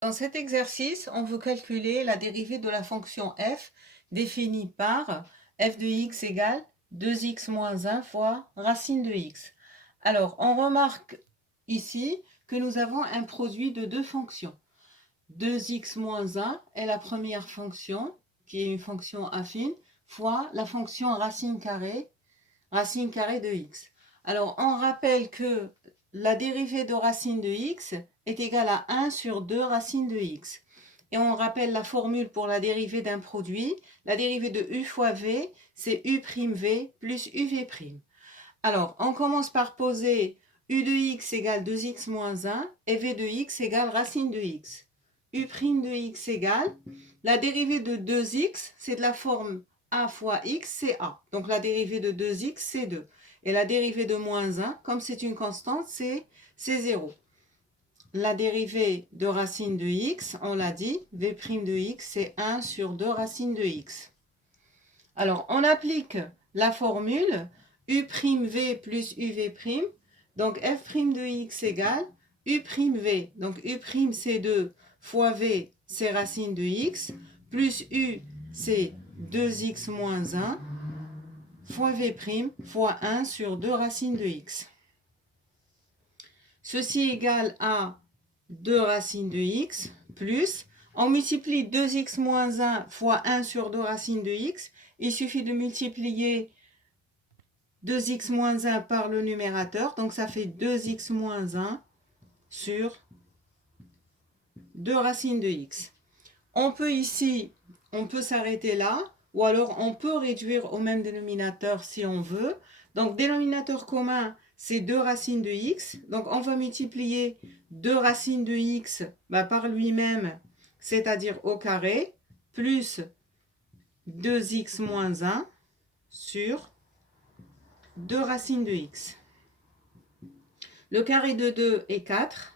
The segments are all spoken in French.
Dans cet exercice, on veut calculer la dérivée de la fonction f définie par f de x égale 2x moins 1 fois racine de x. Alors, on remarque ici que nous avons un produit de deux fonctions. 2x moins 1 est la première fonction, qui est une fonction affine, fois la fonction racine carrée de x. Alors, on rappelle que la dérivée de racine de x est égale à 1 sur 2 racine de x. Et on rappelle la formule pour la dérivée d'un produit. La dérivée de u fois v, c'est u'v plus uv'. Alors, on commence par poser u de x égale 2x moins 1 et v de x égale racine de x. U' de x égale, la dérivée de 2x, c'est de la forme a fois x, c'est a. Donc la dérivée de 2x, c'est 2. Et la dérivée de moins 1, comme c'est une constante, c'est 0. La dérivée de racine de x, on l'a dit, v' de x, c'est 1 sur 2 racine de x. Alors, on applique la formule u'v plus uv', donc f' de x égale u'v, donc u' c'est 2 fois v c'est racine de x, plus u c'est 2x moins 1 fois v' fois 1 sur 2 racines de x. Ceci égale à 2 racines de x plus, on multiplie 2x moins 1 fois 1 sur 2 racines de x. Il suffit de multiplier 2x moins 1 par le numérateur, donc ça fait 2x moins 1 sur 2 racines de x. On peut s'arrêter là, ou alors on peut réduire au même dénominateur si on veut. Donc dénominateur commun, c'est 2 racines de x. Donc on va multiplier 2 racines de x par lui-même, c'est-à-dire au carré, plus 2x moins 1 sur 2 racines de x. Le carré de 2 est 4.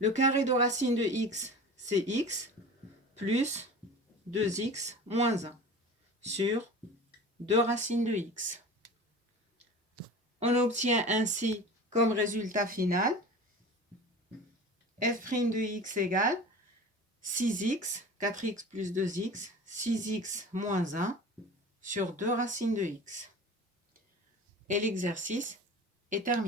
Le carré de racine de x, c'est x, plus 2x moins 1 sur 2 racines de x. On obtient ainsi comme résultat final f' de x égale 6x, 4x plus 2x, 6x moins 1 sur 2 racines de x. Et l'exercice est terminé.